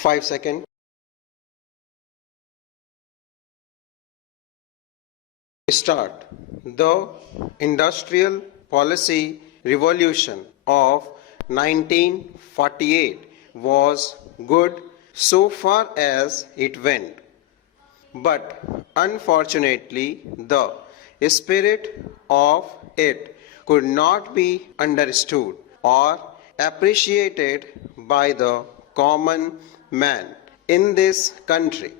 5 seconds. Start. The industrial policy revolution of 1948 was good so far as it went. But unfortunately, the spirit of it could not be understood or appreciated by the common man in this country.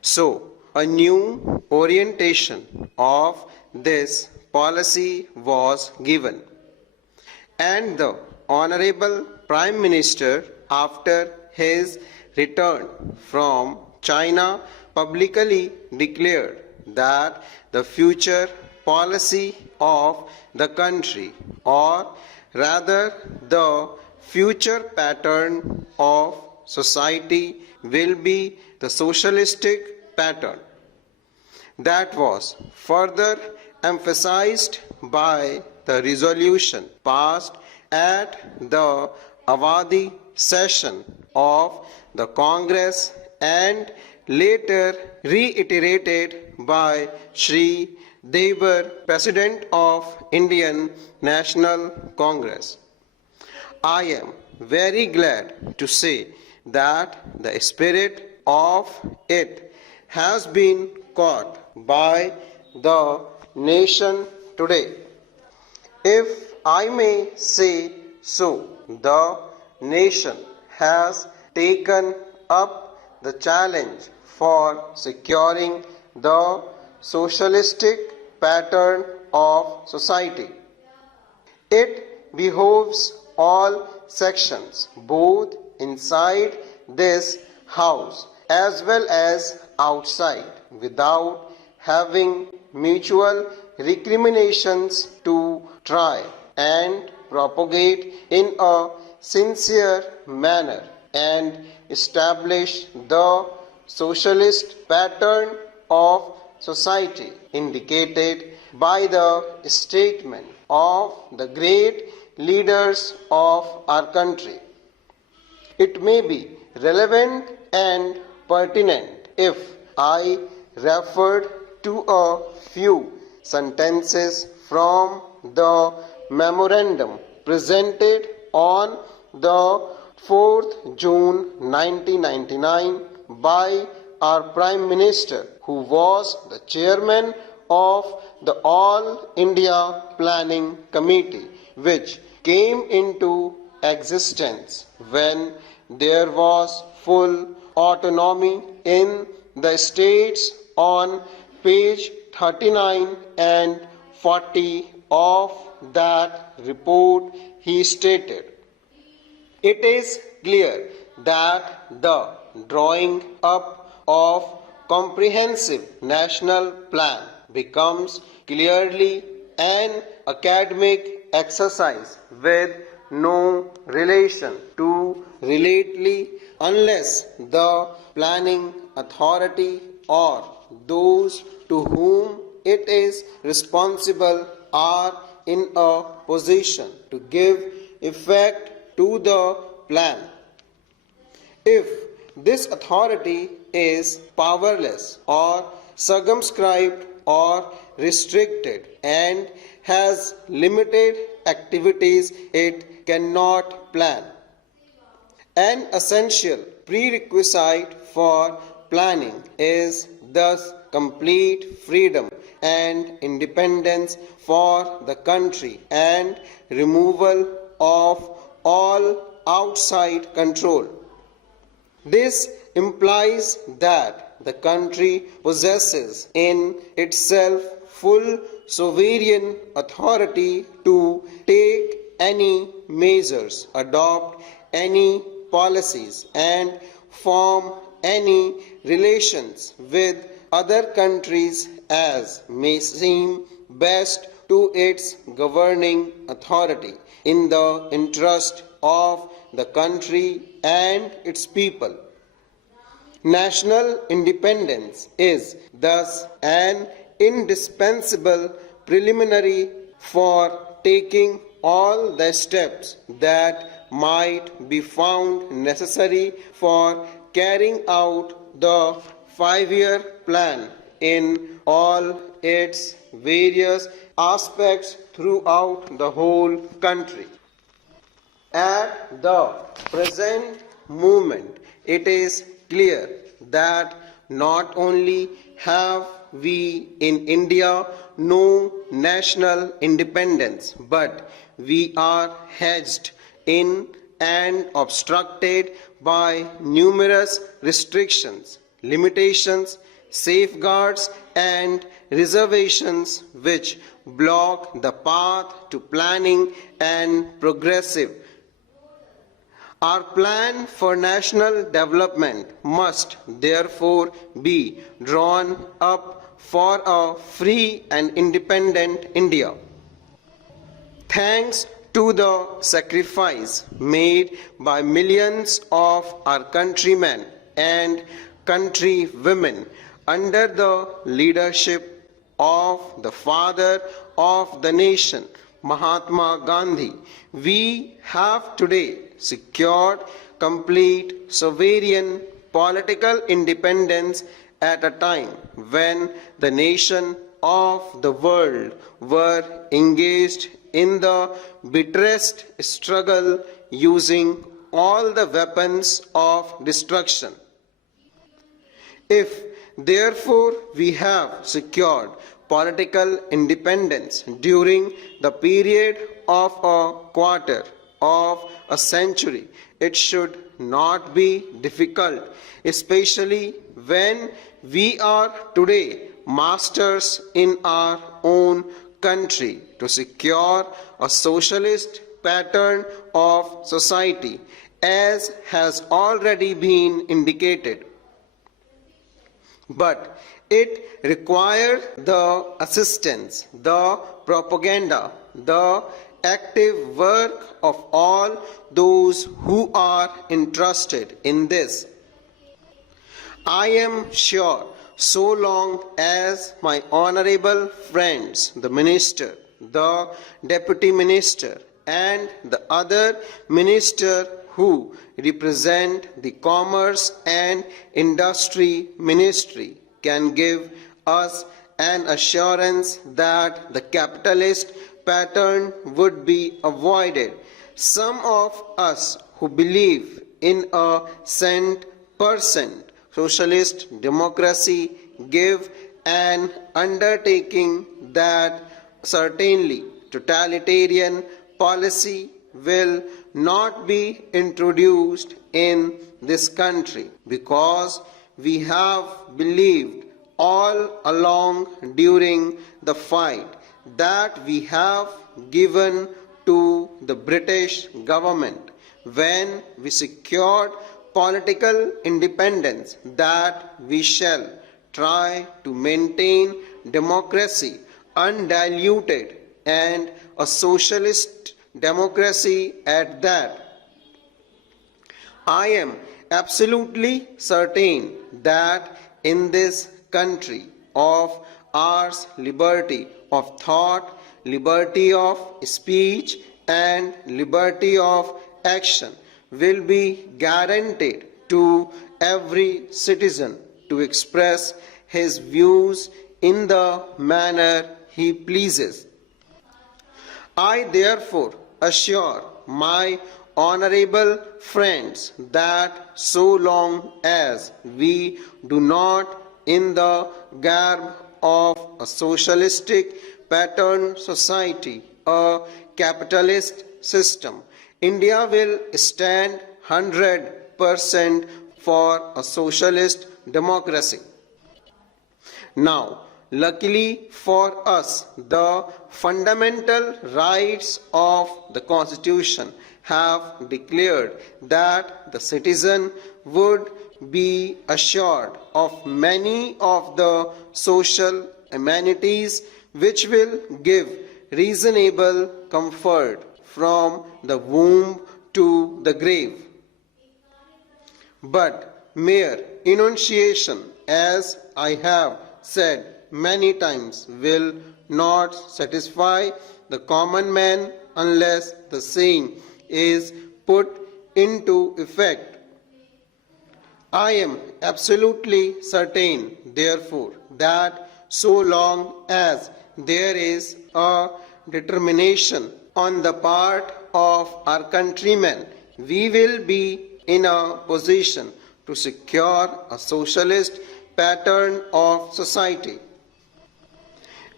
So, a new orientation of this policy was given, and the Honorable Prime Minister, after his return from China, publicly declared that the future policy of the country, or rather the future pattern of society, will be the socialistic pattern. That was further emphasized by the resolution passed at the Avadi session of the Congress and later reiterated by Shri Devar, President of Indian National Congress. I am very glad to say that the spirit of it has been caught by the nation today. If I may say so, the nation has taken up the challenge for securing the socialistic pattern of society. It behoves all sections, both inside this house as well as outside, without having mutual recriminations, to try and propagate in a sincere manner and establish the socialist pattern of society indicated by the statement of the great leaders of our country. It may be relevant and pertinent if I referred to a few sentences from the memorandum presented on the 4th June 1999 by our Prime Minister, who was the chairman of the All India Planning Committee, which came into existence when there was full autonomy in the states. On page 39 and 40 of that report, he stated, "It is clear that the drawing up of comprehensive national plan becomes clearly an academic exercise with no relation to reality unless the planning authority or those to whom it is responsible are in a position to give effect to the plan. If this authority is powerless or circumscribed or restricted and has limited activities, it cannot plan. An essential prerequisite for planning is thus complete freedom and independence for the country and removal of all outside control. This implies that the country possesses in itself full sovereign authority to take any measures, adopt any policies, and form any relations with other countries as may seem best to its governing authority in the interest of the country and its people. National independence is thus an indispensable preliminary for taking all the steps that might be found necessary for carrying out the 5-year plan in all its various aspects throughout the whole country. At the present moment, it is clear that not only have we in India no national independence, but we are hedged in and obstructed by numerous restrictions, limitations, safeguards and reservations which block the path to planning and progressive. Our plan for national development must therefore be drawn up for a free and independent India. Thanks to the sacrifice made by millions of our countrymen and countrywomen under the leadership of the father of the nation, Mahatma Gandhi, we have today secured complete sovereign political independence at a time when the nation of the world were engaged in the bitterest struggle using all the weapons of destruction. If therefore we have secured political independence during the period of a quarter of a century, it should not be difficult, especially when we are today masters in our own country, to secure a socialist pattern of society, as has already been indicated. But it requires the assistance, the propaganda, the active work of all those who are interested in this. I am sure so long as my honorable friends, the minister, the deputy minister, and the other minister who represent the Commerce and Industry Ministry can give us an assurance that the capitalist pattern would be avoided. Some of us who believe in a 100% socialist democracy give an undertaking that certainly totalitarian policy will not be introduced in this country, because we have believed all along during the fight that we have given to the British government when we secured political independence that we shall try to maintain democracy undiluted and a socialist democracy at that. I am absolutely certain that in this country of ours, liberty of thought, liberty of speech, and liberty of action will be guaranteed to every citizen to express his views in the manner he pleases. I therefore assure my honorable friends that so long as we do not, in the garb of a socialistic pattern society, a capitalist system, India will stand 100% for a socialist democracy. Now, luckily for us, the fundamental rights of the Constitution have declared that the citizen would be assured of many of the social amenities which will give reasonable comfort from the womb to the grave. But mere enunciation, as I have said many times, will not satisfy the common man unless the saying is put into effect. I am absolutely certain, therefore, that so long as there is a determination on the part of our countrymen, we will be in a position to secure a socialist pattern of society.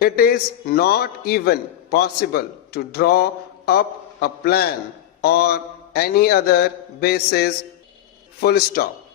It is not even possible to draw up a plan or any other basis, full stop.